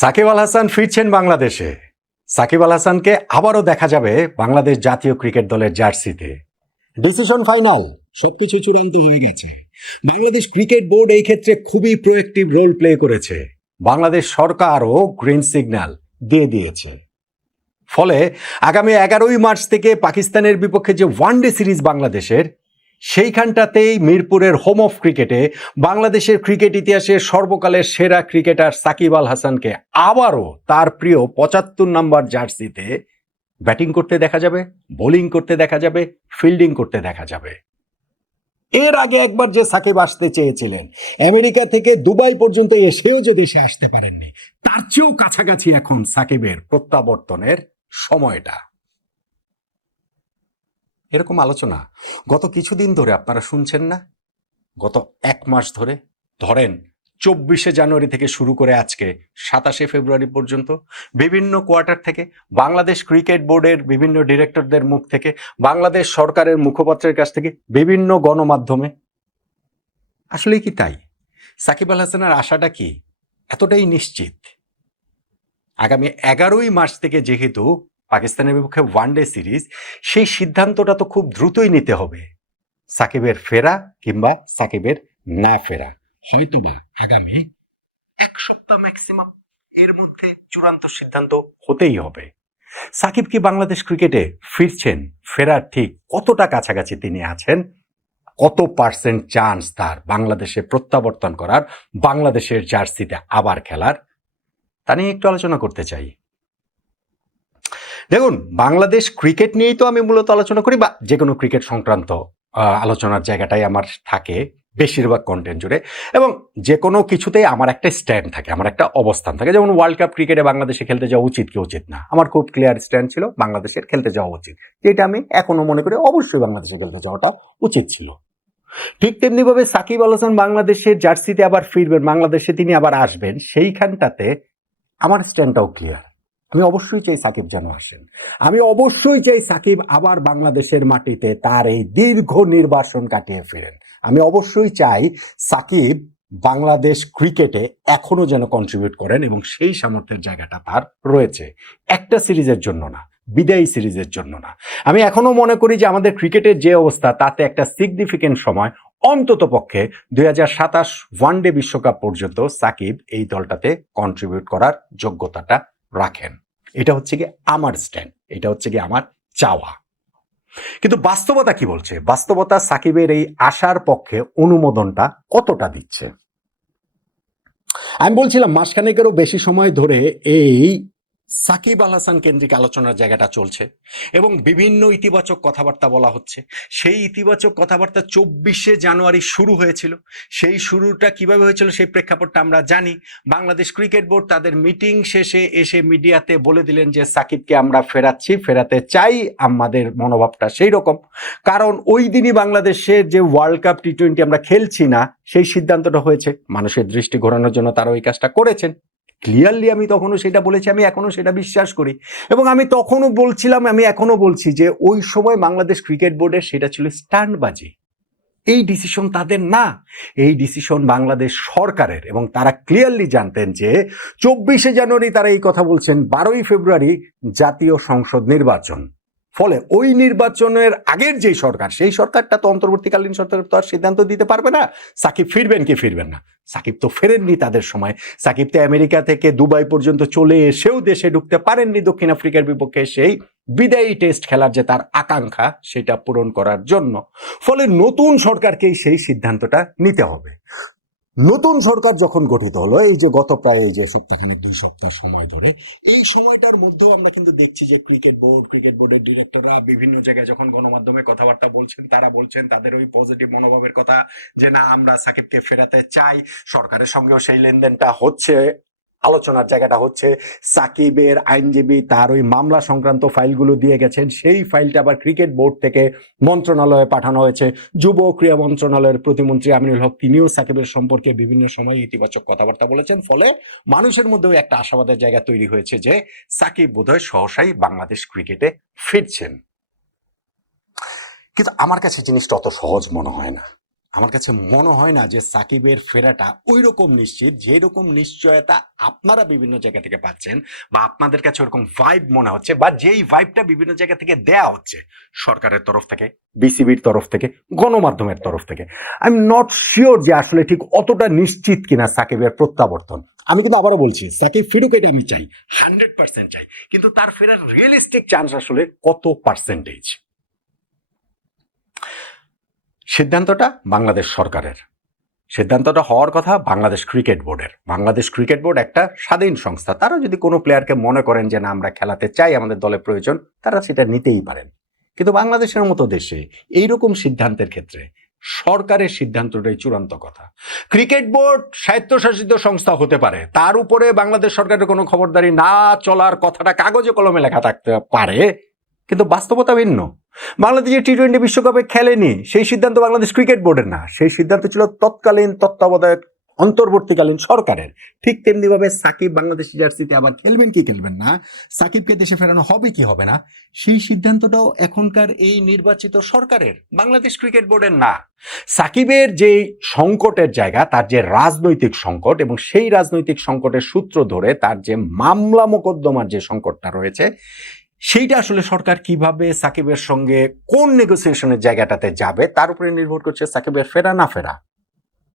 সাকিব আল হাসান ফিরছেন বাংলাদেশে। সাকিব আল হাসানকে আবারও দেখা যাবে বাংলাদেশ জাতীয় ক্রিকেট দলের জার্সিতে। ডিসিশন ফাইনাল, সবকিছু চূড়ান্ত হয়ে গেছে। বাংলাদেশ ক্রিকেট বোর্ড এই ক্ষেত্রে খুবই প্রোয়েক্টিভ রোল প্লে করেছে। বাংলাদেশ সরকারও গ্রিন সিগন্যাল দিয়ে দিয়েছে। ফলে আগামী 11ই মার্চ থেকে পাকিস্তানের বিপক্ষে যে ওয়ানডে সিরিজ বাংলাদেশের, সেইখানটাতেই মিরপুরের হোম অফ ক্রিকেটে বাংলাদেশের ক্রিকেট ইতিহাসের সর্বকালের সেরা ক্রিকেটার সাকিব আল হাসানকে আবারও তার প্রিয় 75 নম্বর জার্সিতে ব্যাটিং করতে দেখা যাবে, বোলিং করতে দেখা যাবে, ফিল্ডিং করতে দেখা যাবে। এর আগে একবার যে সাকিব আসতে চেয়েছিলেন, আমেরিকা থেকে দুবাই পর্যন্ত এসেও যদি সে আসতে পারেননি, তার চেয়েও কাছাকাছি এখন সাকিবের প্রত্যাবর্তনের সময়টা। এরকম আলোচনা গত কিছুদিন ধরে আপনারা শুনছেন না? গত এক মাস ধরে, ধরেন 24শে জানুয়ারি থেকে শুরু করে আজকে 27শে ফেব্রুয়ারি পর্যন্ত বিভিন্ন কোয়ার্টার থেকে, বাংলাদেশ ক্রিকেট বোর্ডের বিভিন্ন ডিরেক্টরদের মুখ থেকে, বাংলাদেশ সরকারের মুখপাত্রের কাছ থেকে, বিভিন্ন গণমাধ্যমে। আসলে কি তাই? সাকিব আল হাসানের আশাটা কি এতটাই নিশ্চিত? আগামী 11ই মার্চ থেকে যেহেতু পাকিস্তানের বিপক্ষে ওয়ানডে সিরিজ, সেই সিদ্ধান্তটা তো খুব দ্রুতই নিতে হবে। সাকিবের ফেরা কিংবা সাকিবের না ফেরা হয়তোবা আগামী এক সপ্তাহ ম্যাক্সিমাম এর মধ্যে চূড়ান্ত সিদ্ধান্ত হতেই হবে। সাকিব কি বাংলাদেশ ক্রিকেটে ফিরছেন? ফেরার ঠিক কতটা কাছাকাছি তিনি আছেন? কত পার্সেন্ট চান্স তার বাংলাদেশে প্রত্যাবর্তন করার, বাংলাদেশের জার্সিতে আবার খেলার, তা নিয়ে একটু আলোচনা করতে চাই। দেখুন, বাংলাদেশ ক্রিকেট নিয়েই তো আমি মূলত আলোচনা করি, বা যে কোনো ক্রিকেট সংক্রান্ত আলোচনার জায়গাটাই আমার থাকে বেশিরভাগ কন্টেন্ট জুড়ে। এবং যে কোনো কিছুতেই আমার একটা স্ট্যান্ড থাকে, আমার একটা অবস্থান থাকে। যেমন ওয়ার্ল্ড কাপ ক্রিকেটে বাংলাদেশে খেলতে যাওয়া উচিত কি উচিত না, আমার খুব ক্লিয়ার স্ট্যান্ড ছিল, বাংলাদেশের খেলতে যাওয়া উচিত, যেটা আমি এখনো মনে করি অবশ্যই বাংলাদেশে খেলতে যাওয়াটা উচিত ছিল। ঠিক তেমনিভাবে সাকিব আল হাসান বাংলাদেশের জার্সিতে আবার ফিরবেন, বাংলাদেশে তিনি আবার আসবেন, সেইখানটাতে আমার স্ট্যান্ডটাও ক্লিয়ার। আমি অবশ্যই চাই সাকিব যেন আসেন। আমি অবশ্যই চাই সাকিব আবার বাংলাদেশের মাটিতে তার এই দীর্ঘ নির্বাসন কাটিয়ে ফেরেন। আমি অবশ্যই চাই সাকিব বাংলাদেশ ক্রিকেটে এখনো যেন কন্ট্রিবিউট করেন, এবং সেই সামর্থ্যের জায়গাটা তার রয়েছে। একটা সিরিজের জন্য না, বিদায়ী সিরিজের জন্য না। আমি এখনো মনে করি যে আমাদের ক্রিকেটের যে অবস্থা, তাতে একটা সিগনিফিকেন্ট সময়, অন্তত পক্ষে 2027 ওয়ানডে বিশ্বকাপ পর্যন্ত সাকিব এই দলটাতে কন্ট্রিবিউট করার যোগ্যতাটা রাখেন। এটা হচ্ছে কি আমার স্ট্যান্ড, এটা হচ্ছে কি আমার চাওয়া। কিন্তু বাস্তবতা কি বলছে? বাস্তবতা সাকিবের এই আশার পক্ষে অনুমোদনটা কতটা দিচ্ছে? আমি বলছিলাম মাসখানেকেরও বেশি সময় ধরে এই সাকিব আল হাসান কেন্দ্রিক আলোচনার জায়গাটা চলছে, এবং বিভিন্ন ইতিবাচক কথাবার্তা বলা হচ্ছে। সেই ইতিবাচক কথাবার্তা 24শে জানুয়ারি শুরু হয়েছিল। সেই শুরুটা কিভাবে হয়েছিল সেই প্রেক্ষাপটটা আমরা জানি। বাংলাদেশ ক্রিকেট বোর্ড তাদের মিটিং শেষে এসে মিডিয়াতে বলে দিলেন যে সাকিবকে আমরা ফেরাচ্ছি, ফেরাতে চাই, আমাদের মনোভাবটা সেই রকম। কারণ ওই দিনই বাংলাদেশের যে ওয়ার্ল্ড কাপ টি-20 আমরা খেলছি না, সেই সিদ্ধান্তটা হয়েছে। মানুষের দৃষ্টি ঘোরানোর জন্য তারা ওই কাজটা করেছেন। ক্লিয়ারলি আমি তখনও সেটা বলেছি, আমি এখনো সেটা বিশ্বাস করি। এবং আমি তখনও বলছিলাম, আমি এখনো বলছি যে ওই সময় বাংলাদেশ ক্রিকেট বোর্ডের সেটা ছিল স্ট্যান্ডবাজি। এই ডিসিশন তাদের না, এই ডিসিশন বাংলাদেশ সরকারের। এবং তারা ক্লিয়ারলি জানতেন যে 24শে জানুয়ারি তারা এই কথা বলছেন, 12ই ফেব্রুয়ারি জাতীয় সংসদ নির্বাচন। ফলে ওই নির্বাচনের আগের যে সরকার, সেই সরকারটা তো অন্তর্বর্তীকালীন সরকার তো আর সিদ্ধান্ত দিতে পারবে না সাকিব ফিরবেন কি ফিরবেন না। সাকিব তো ফেরেননি তাদের সময়। সাকিব তো আমেরিকা থেকে দুবাই পর্যন্ত চলে এসেও দেশে ঢুকতে পারেননি দক্ষিণ আফ্রিকার বিপক্ষে সেই বিদায়ী টেস্ট খেলার যে তার আকাঙ্ক্ষা, সেটা পূরণ করার জন্য। ফলে নতুন সরকারকেই সেই সিদ্ধান্তটা নিতে হবে। নতুন সরকার যখন গঠিত হলো, এই যে গত প্রায় এই যে সপ্তাহখানেক 2 সপ্তাহ সময় ধরে, এই সময়টার মধ্যেও আমরা কিন্তু দেখছি যে ক্রিকেট বোর্ডের ডিরেক্টররা বিভিন্ন জায়গায় যখন গণমাধ্যমে কথাবার্তা বলছেন, তারা বলছেন তাদের ওই পজিটিভ মনোভাবের কথা, যে না আমরা সাকিবকে ফেরাতে চাই। সরকারের সঙ্গেও সেই লেনদেনটা হচ্ছে, আলোচনার জায়গাটা হচ্ছে। সাকিবের আইনজীবী তার ওই মামলা সংক্রান্ত ফাইলগুলো দিয়ে গেছেন, সেই ফাইলটা আবার ক্রিকেট বোর্ড থেকে মন্ত্রণালয়ে পাঠানো হয়েছে। যুব ক্রীড়া মন্ত্রণালয়ের প্রতিমন্ত্রী আমিনুল হক তিনিও সাকিবের সম্পর্কে বিভিন্ন সময় ইতিবাচক কথাবার্তা বলেছেন। ফলে মানুষের মধ্যেও একটা আশাবাদের জায়গা তৈরি হয়েছে যে সাকিব বোধহয় সহসাই বাংলাদেশ ক্রিকেটে ফিরছেন। কিন্তু আমার কাছে জিনিসটা অত সহজ মনে হয় না। আমার কাছে মনে হয় না যে সাকিবের ফেরাটা ওই রকম নিশ্চিত, যে রকম নিশ্চয়তা আপনারা বিভিন্ন জায়গা থেকে পাচ্ছেন বা আপনাদের কাছে ওরকম ভাইব মনে হচ্ছে, বা যেই ভাইবটা বিভিন্ন জায়গা থেকে দেয়া হচ্ছে, সরকারের তরফ থেকে, বিসিবির তরফ থেকে, গণমাধ্যমের তরফ থেকে। আই এম নট শিওর যে আসলে ঠিক অতটা নিশ্চিত কিনা সাকিবের প্রত্যাবর্তন। আমি কিন্তু আবারও বলছি, সাকিব ফিরুক, এটা আমি চাই, 100% চাই, কিন্তু তার ফেরার রিয়েলিস্টিক চান্স আসলে কত পার্সেন্টেজ? সিদ্ধান্তটা বাংলাদেশ সরকারের, সিদ্ধান্তটা হওয়ার কথা বাংলাদেশ ক্রিকেট বোর্ডের। বাংলাদেশ ক্রিকেট বোর্ড একটা স্বাধীন সংস্থা, তারা যদি কোনো প্লেয়ারকে মনে করেন যে না আমরা খেলাতে চাই, আমাদের দলে প্রয়োজন, তারা সেটা নিতেই পারেন। কিন্তু বাংলাদেশের মতো দেশে এইরকম সিদ্ধান্তের ক্ষেত্রে সরকারের সিদ্ধান্তটাই চূড়ান্ত কথা। ক্রিকেট বোর্ড স্বায়ত্তশাসিত সংস্থা হতে পারে, তার উপরে বাংলাদেশ সরকারের কোনো খবরদারি না চলার কথাটা কাগজে কলমে লেখা থাকতে পারে, কিন্তু বাস্তবতা ভিন্ন। বাংলাদেশ টি-20 বিশ্বকাপে খেলেনি, সেই সিদ্ধান্ত বাংলাদেশ ক্রিকেট বোর্ডের না, সেই সিদ্ধান্ত ছিল তৎকালীন তত্ত্বাবধায়ক অন্তর্বর্তীকালীন সরকারের। ঠিক তেমনি ভাবে সাকিব বাংলাদেশি জার্সিতে আবার খেলবেন কি খেলবেন না, সাকিবকে দেশে ফেরানো হবে কি হবে না, সেই সিদ্ধান্তটাও এখনকার এই নির্বাচিত সরকারের, বাংলাদেশ ক্রিকেট বোর্ডের না। সাকিবের যে সংকটের জায়গা, তার যে রাজনৈতিক সংকট, এবং সেই রাজনৈতিক সংকটের সূত্র ধরে তার যে মামলা মোকদ্দমার যে সংকটটা রয়েছে, সেইটা আসলে সরকার কিভাবে সাকিবের সঙ্গে কোন নেগোসিয়েশনের জায়গাটাতে যাবে তার উপরে নির্ভর করছে সাকিবের ফেরা না ফেরা।